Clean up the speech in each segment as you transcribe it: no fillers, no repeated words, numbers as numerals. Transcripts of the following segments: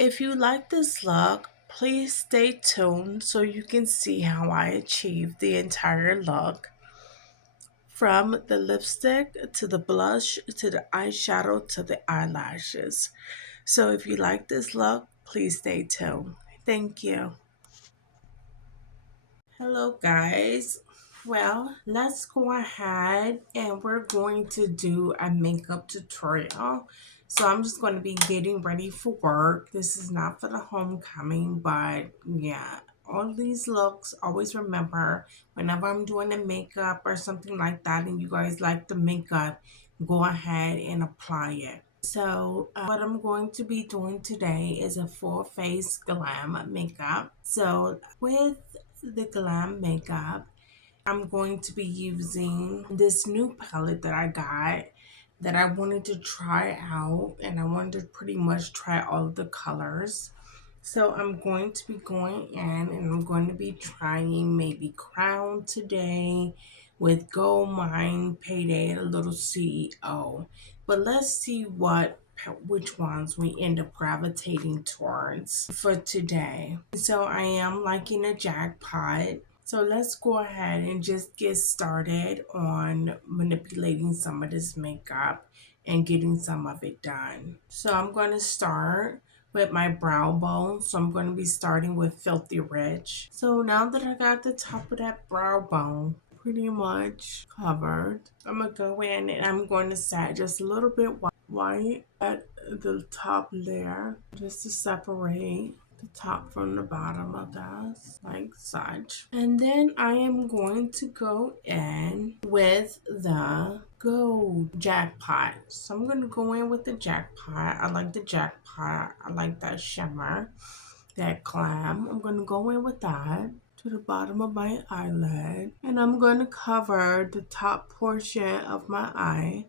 If you like this look, please stay tuned so you can see how I achieve the entire look. From the lipstick to the blush to the eyeshadow to the eyelashes. So if you like this look, please stay tuned. Thank you. Hello guys. Well, let's go ahead and we're going to do a makeup tutorial. So I'm just going to be getting ready for work. This is not for the homecoming, but yeah, all these looks, always remember whenever I'm doing a makeup or something like that and you guys like the makeup, go ahead and apply it. So what I'm going to be doing today is a full face glam makeup. So with the glam makeup, I'm going to be using this new palette that I got that I wanted to try out, and I wanted to pretty much try all of the colors. So I'm going to be going in and I'm going to be trying maybe Crown today with Gold Mine, Payday, and a little CEO. But let's see which ones we end up gravitating towards for today. So I am liking a jackpot. So let's go ahead and just get started on manipulating some of this makeup and getting some of it done. So I'm going to start with my brow bone. So I'm going to be starting with Filthy Rich. So now that I got the top of that brow bone pretty much covered, I'm going to go in and I'm going to set just a little bit white at the top there just to separate the top from the bottom of this, like such. And then I am going to go in with the gold jackpot. So I'm going to go in with the jackpot. I like the jackpot. I like that shimmer, that glam. I'm going to go in with that to the bottom of my eyelid. And I'm going to cover the top portion of my eye.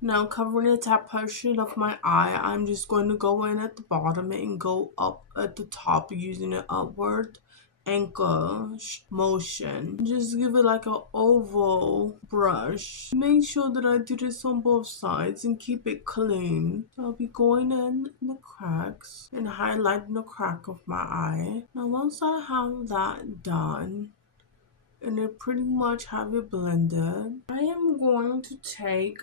Now covering the top portion of my eye, I'm just going to go in at the bottom and go up at the top using an upward anchor motion. Just give it like an oval brush. Make sure that I do this on both sides and keep it clean. I'll be going in the cracks and highlighting the crack of my eye. Now once I have that done, and I pretty much have it blended, I am going to take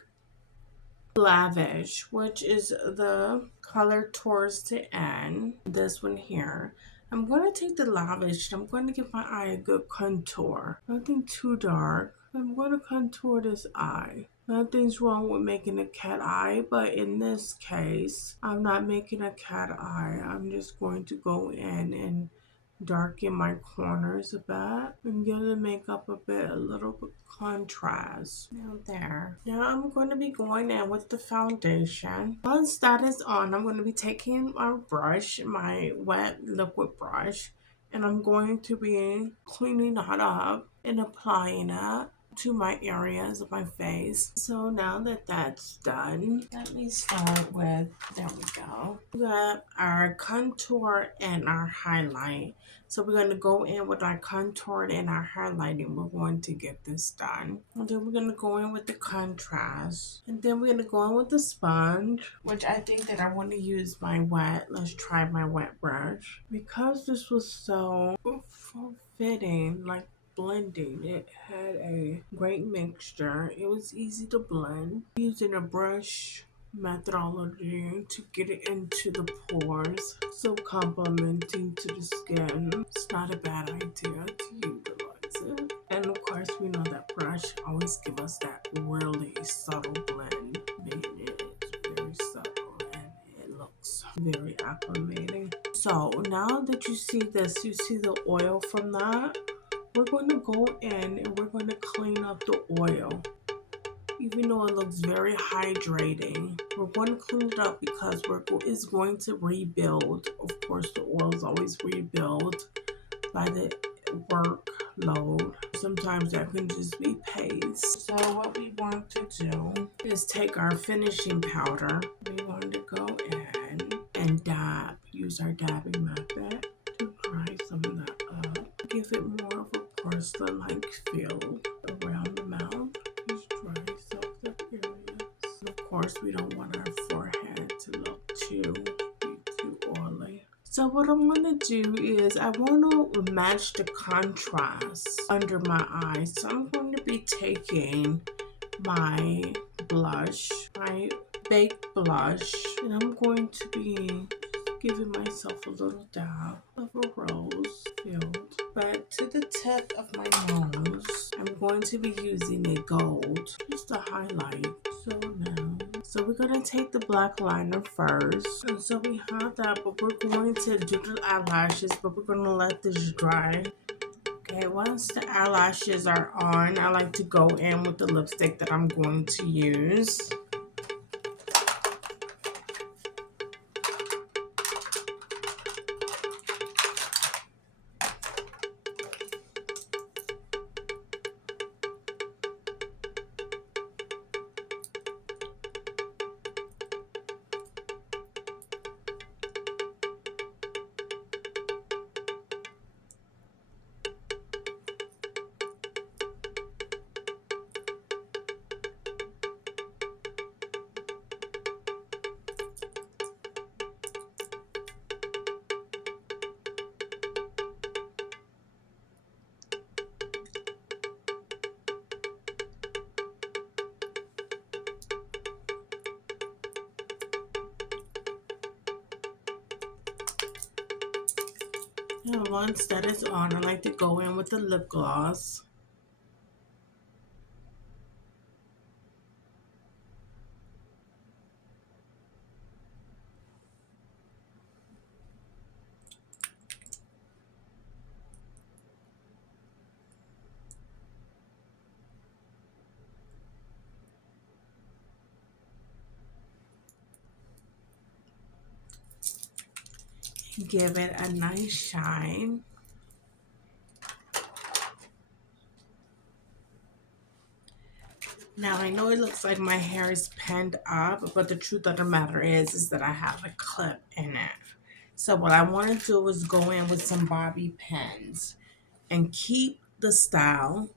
Lavish, which is the color towards the end, this one here. I'm going to take the Lavish and I'm going to give my eye a good contour. Nothing too dark. I'm going to contour this eye. Nothing's wrong with making a cat eye, but in this case, I'm not making a cat eye. I'm just going to go in and darken my corners a bit and give the makeup a little bit contrast. Now there. Now I'm going to be going in with the foundation. Once that is on, I'm going to be taking my brush, my wet liquid brush, and I'm going to be cleaning that up and applying it to my areas of my face. So now that that's done, let me start with, there we go. We got our contour and our highlight. So we're going to go in with our contour and our highlighting. We're going to get this done. And then we're going to go in with the contrast. And then we're going to go in with the sponge, which I think that I want to use my wet. Let's try my wet brush. Because this was so fitting, like blending, it had a great mixture. It was easy to blend using a brush methodology to get it into the pores, so complementing to the skin. It's not a bad idea to utilize it. And of course, we know that brush always give us that really subtle blend, meaning it's very subtle and it looks very acclimating. So now that you see this, you see the oil from that, we're going to go in and we're going to clean up the oil. Even though it looks very hydrating, we're going to clean it up because it's going to rebuild. Of course, the oils always rebuild by the workload. Sometimes that can just be paste. So what we want to do is take our finishing powder. We want to go in and dab. Use our dabbing method to dry some of that up. Give it more of a porcelain-like feel around the mouth. Just dry soft the areas. Of course, we don't want our forehead to look too So what I want to do is I want to match the contrast under my eyes. So I'm going to be taking my blush, my baked blush, and I'm going to be giving myself a little dab of a rose filled. But to the tip of my nose, I'm going to be using a gold just to highlight. So now, so we're going to take the black liner first. And so we have that, but we're going to do the eyelashes, but we're going to let this dry. Okay, once the eyelashes are on, I like to go in with the lipstick that I'm going to use. Now, once that is on, I like to go in with the lip gloss. Give it a nice shine. Now I know it looks like my hair is pinned up, but the truth of the matter is that I have a clip in it. So what I want to do is go in with some bobby pins and keep the style.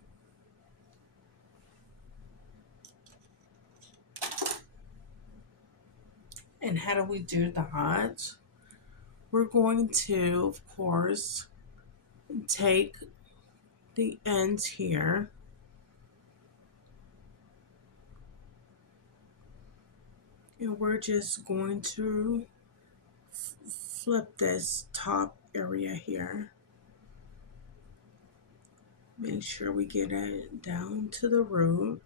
And how do we do that? We're going to, of course, take the ends here and we're just going to flip this top area here. Make sure we get it down to the root.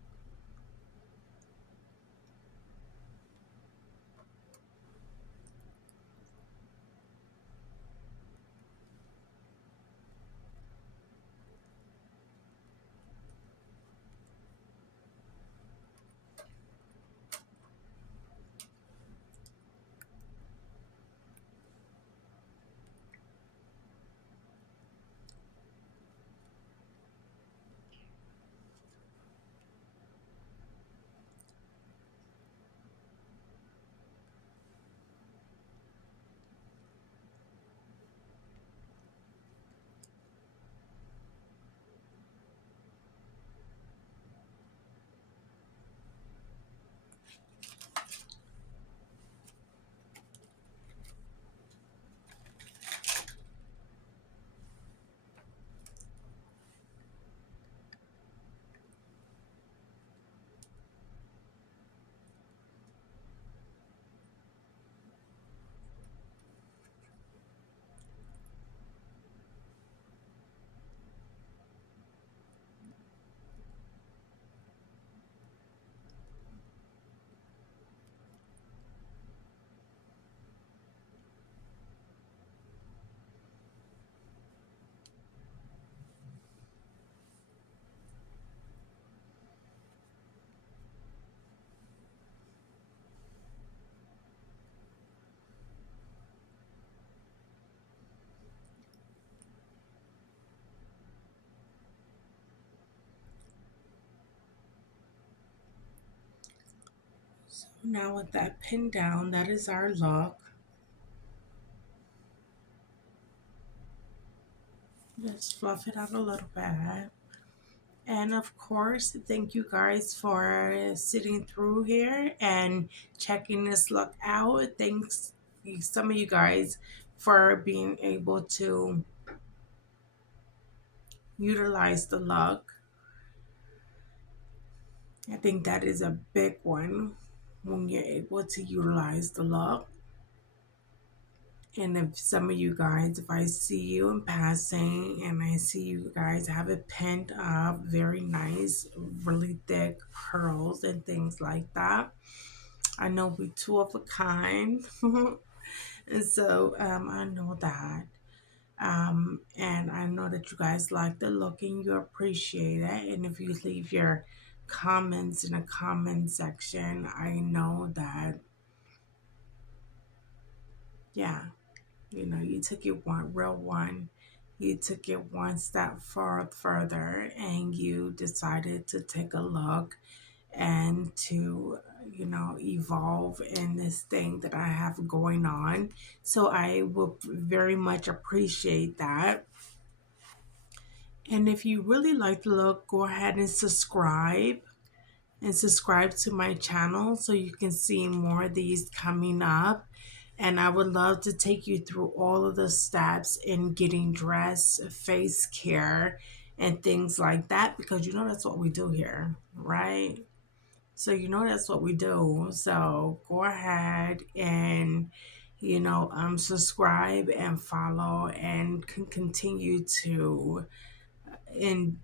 So now with that pinned down, that is our look. Just fluff it out a little bit. And of course, thank you guys for sitting through here and checking this look out. Thanks, some of you guys, for being able to utilize the look. I think that is a big one when you're able to utilize the look. And if some of you guys, if I see you in passing and I see you guys have it pinned up, very nice, really thick curls and things like that, I know we two of a kind. And so I know that. And I know that you guys like the look and you appreciate it. And if you leave your comments in the comment section, I know that, yeah, you know, you took it one real one. You took it one step further and you decided to take a look and to, you know, evolve in this thing that I have going on. So I will very much appreciate that. And if you really like the look, go ahead and subscribe to my channel so you can see more of these coming up. And I would love to take you through all of the steps in getting dressed, face care, and things like that, because you know that's what we do here, right? So you know that's what we do. So go ahead and subscribe and follow and can continue to and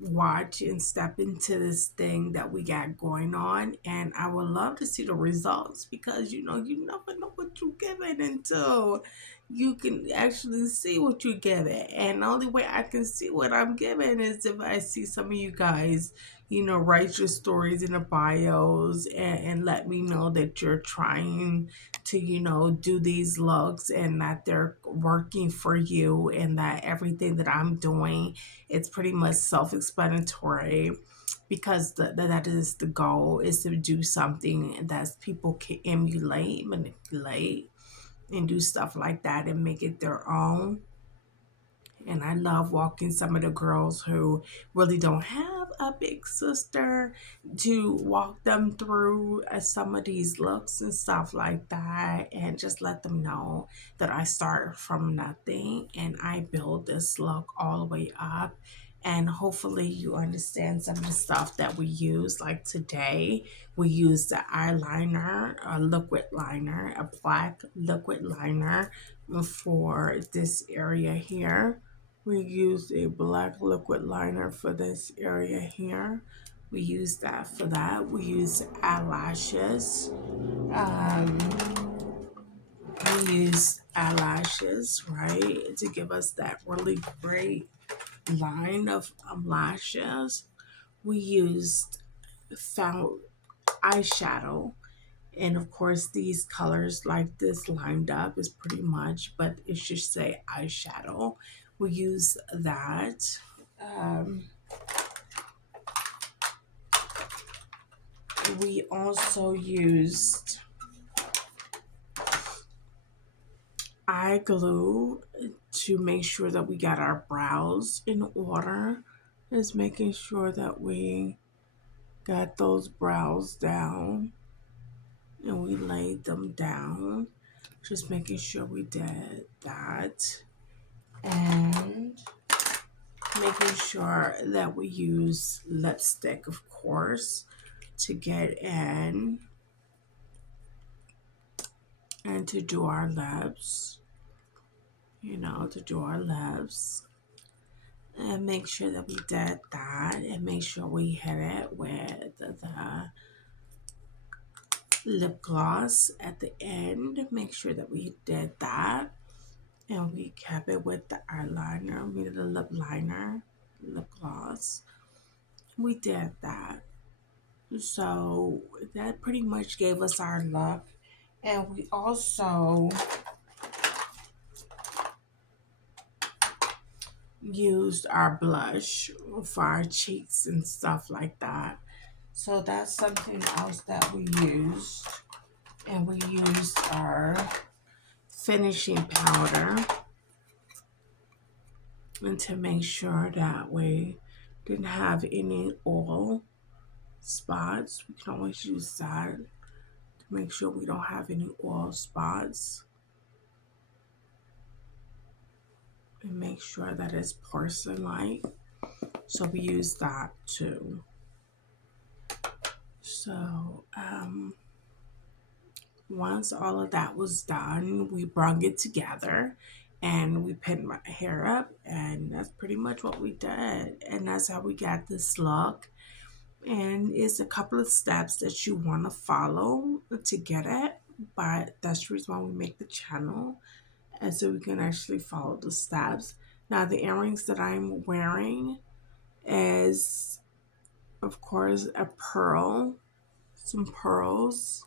watch and step into this thing that we got going on. And I would love to see the results because you never know what you're giving until you can actually see what you're giving. And the only way I can see what I'm giving is if I see some of you guys, write your stories in the bios and let me know that you're trying to, do these looks and that they're working for you and that everything that I'm doing, it's pretty much self-explanatory because that is the goal, is to do something that people can emulate, manipulate, and do stuff like that and make it their own. And I love walking some of the girls who really don't have a big sister to walk them through some of these looks and stuff like that, and just let them know that I start from nothing and I build this look all the way up. And hopefully you understand some of the stuff that we use. Like today, we use the eyeliner, a liquid liner, a black liquid liner for this area here. We use a black liquid liner for this area here. We use that for that. We use eyelashes. Um, we use eyelashes, right, to give us that really great line of lashes. We used found eyeshadow. And of course, these colors like this lined up is pretty much, but it should say eyeshadow. We use that. Um, we also used eye glue to make sure that we got our brows in order. Just making sure that we got those brows down and we laid them down. Just making sure we did that. And making sure that we use lipstick, of course, to get in and to do our lips, to do our lips. And make sure that we did that and make sure we hit it with the lip gloss at the end. Make sure that we did that. And we kept it with the eyeliner, the lip liner, lip gloss. We did that. So that pretty much gave us our look. And we also used our blush for our cheeks and stuff like that. So that's something else that we used. And we used our finishing powder and to make sure that we didn't have any oil spots. We can always use that to make sure we don't have any oil spots. and make sure that it's porcelain. So we use that too. So once all of that was done, we brung it together and we pinned my hair up, and that's pretty much what we did. And that's how we got this look. And it's a couple of steps that you want to follow to get it, but that's the reason why we make the channel, and so we can actually follow the steps. Now the earrings that I'm wearing is, of course, a pearl, some pearls,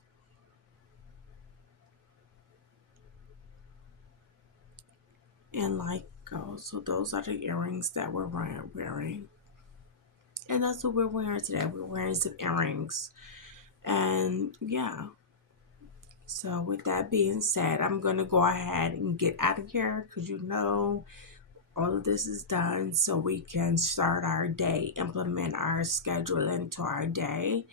and like go. So those are the earrings that we're wearing. And that's what we're wearing today. We're wearing some earrings. And yeah. So with that being said, I'm gonna go ahead and get out of here because all of this is done so we can start our day, implement our schedule into our day.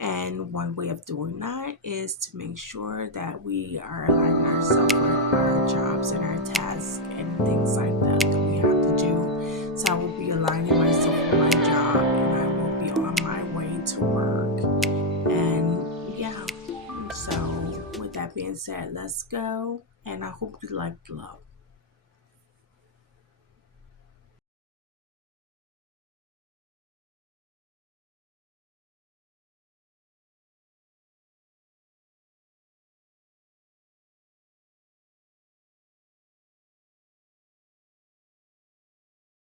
And one way of doing that is to make sure that we are aligning ourselves with our jobs and our tasks and things like that we have to do. So I will be aligning myself with my job and I will be on my way to work. And yeah, so with that being said, let's go. And I hope you like the love.